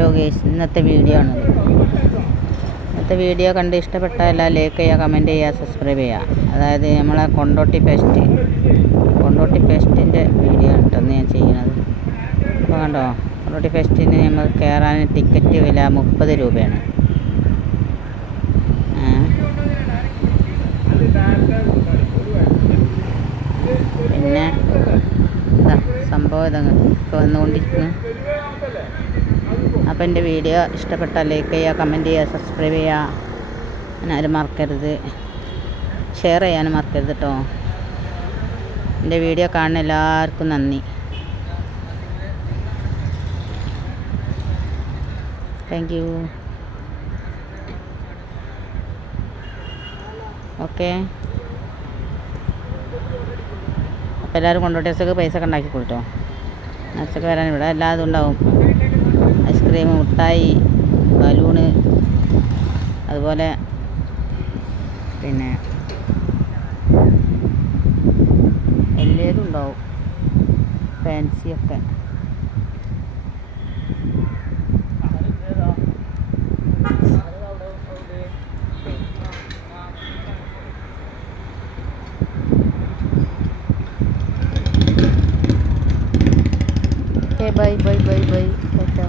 Hello guys, ഇന്നത്തെ video ആണത്. ഇന്നത്തെ വീഡിയോ കണ്ട് ഇഷ്ടപ്പെട്ടാൽ എല്ലാം ലൈക്ക് ചെയ്യുക, കമൻറ്റ് ചെയ്യുക, സബ്സ്ക്രൈബ് ചെയ്യുക. അതായത് നമ്മളെ കൊണ്ടോട്ടി ഫെസ്റ്റിൻ്റെ വീഡിയോ ആണ് കേട്ടോ ഞാൻ ചെയ്യുന്നത്. അപ്പോൾ കണ്ടോ, കൊണ്ടോട്ടി ഫെസ്റ്റിന് നമ്മൾ കയറാൻ ടിക്കറ്റ് വില 30 രൂപയാണ്. പിന്നെ സംഭവം ഇതങ്ങ് വന്നുകൊണ്ടിരിക്കുന്നു. അപ്പോൾ എൻ്റെ വീഡിയോ ഇഷ്ടപ്പെട്ടാൽ ലൈക്ക് ചെയ്യുക, കമൻറ്റ് ചെയ്യുക, സബ്സ്ക്രൈബ് ചെയ്യുക. ആരും മറക്കരുത്, ഷെയർ ചെയ്യാനും മറക്കരുത് കേട്ടോ. എൻ്റെ വീഡിയോ കാണുന്ന എല്ലാവർക്കും നന്ദി. Thank you. ഓക്കെ, അപ്പോൾ എല്ലാവരും കൊണ്ടോട്ടി ദിവസമൊക്കെ പൈസ ഒക്കെ ഉണ്ടാക്കി കൊടുത്തോ. നേർച്ചയൊക്കെ വരാൻ ഇവിടെ എല്ലാതും ഉണ്ടാവും. ഐസ്ക്രീം, മുട്ടായി, ബലൂണ്, അതുപോലെ പിന്നെ എല്ലാതും ഉണ്ടാവും, ഫാൻസിയൊക്കെ. ബൈ. ടാറ്റാ.